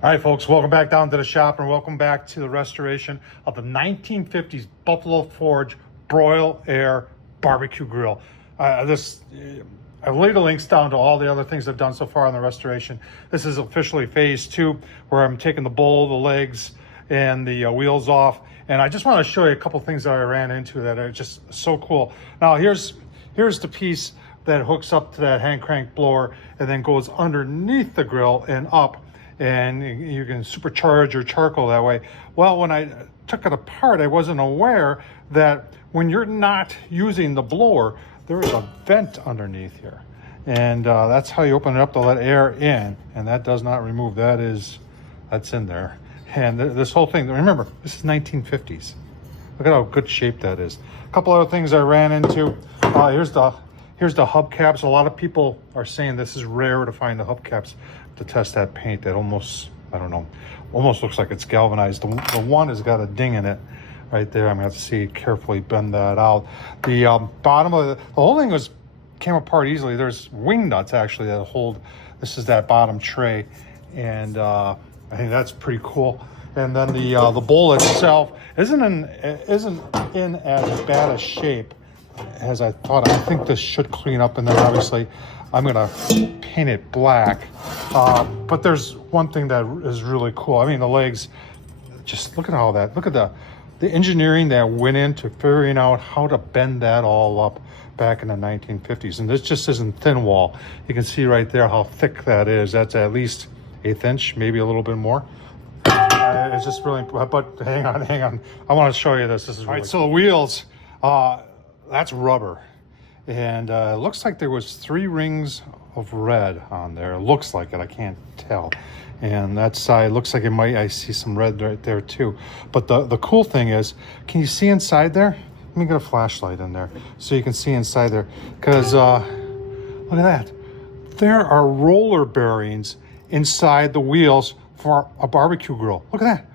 All right, folks, welcome back down to the shop and welcome back to the restoration of the 1950s Buffalo Forge Broil Air Barbecue Grill. I've laid the links down to all the other things I've done so far in the restoration. This is officially phase 2, where I'm taking the bowl, the legs, and the wheels off. And I just want to show you a couple things that I ran into that are just so cool. Now, here's the piece that hooks up to that hand crank blower and then goes underneath the grill and up. And you can supercharge your charcoal that way. Well, when I took it apart, I wasn't aware that when you're not using the blower, there is a vent underneath here. And that's how you open it up to let air in. And that does not remove, that's in there. And this whole thing, remember, this is 1950s. Look at how good shape that is. A couple other things I ran into. Here's the hubcaps. A lot of people are saying this is rare to find the hubcaps to test that paint. That almost, I don't know, almost looks like it's galvanized. The one has got a ding in it right there. I'm gonna have to see, carefully bend that out. The bottom of the whole thing came apart easily. There's wing nuts actually that hold, this is that bottom tray. And I think that's pretty cool. And then the bowl itself isn't in as bad a shape as I thought. I think this should clean up, and then obviously I'm gonna paint it black. But there's one thing that is really cool. I mean, the legs, just look at all that. Look at the engineering that went into figuring out how to bend that all up back in the 1950s. And this just isn't thin wall. You can see right there how thick that is. That's at least 1/8 inch, maybe a little bit more. It's just really, but hang on. I want to show you this. This is really all right. So the wheels, that's rubber. And it looks like there was 3 rings of red on there. It looks like it, I can't tell. And that side looks like I see some red right there too. But the cool thing is, can you see inside there? Let me get a flashlight in there so you can see inside there. Because look at that. There are roller bearings inside the wheels for a barbecue grill. Look at that.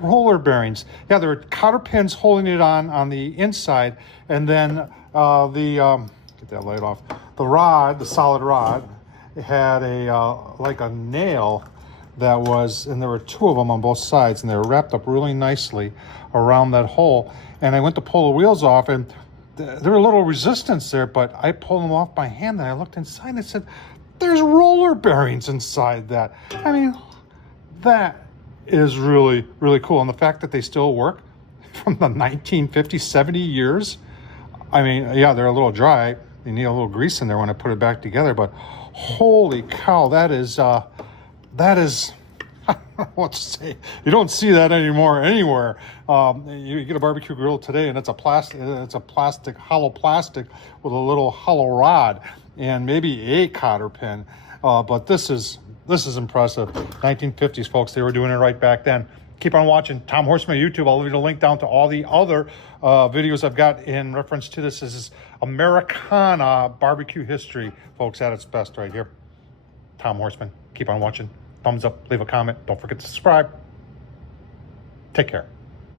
Roller bearings. Yeah, there are cotter pins holding it on the inside, and then get that light off. The rod, the solid rod, had like a nail that was, and there were 2 of them on both sides, and they were wrapped up really nicely around that hole. And I went to pull the wheels off, and there were a little resistance there, but I pulled them off by hand, and I looked inside and I said, there's roller bearings inside that. I mean, that is really, really cool. And the fact that they still work from the 1950s, 70 years. I mean, yeah, they're a little dry. You need a little grease in there when I put it back together, but holy cow, that is, I don't know what to say. You don't see that anymore anywhere. You get a barbecue grill today and it's a plastic, hollow plastic with a little hollow rod and maybe a cotter pin. But this is impressive. 1950s, folks, they were doing it right back then. Keep on watching Tom Horsman YouTube. I'll leave a link down to all the other videos I've got in reference to this. This is Americana barbecue history, folks, at its best right here. Tom Horsman. Keep on watching. Thumbs up, leave a comment. Don't forget to subscribe. Take care.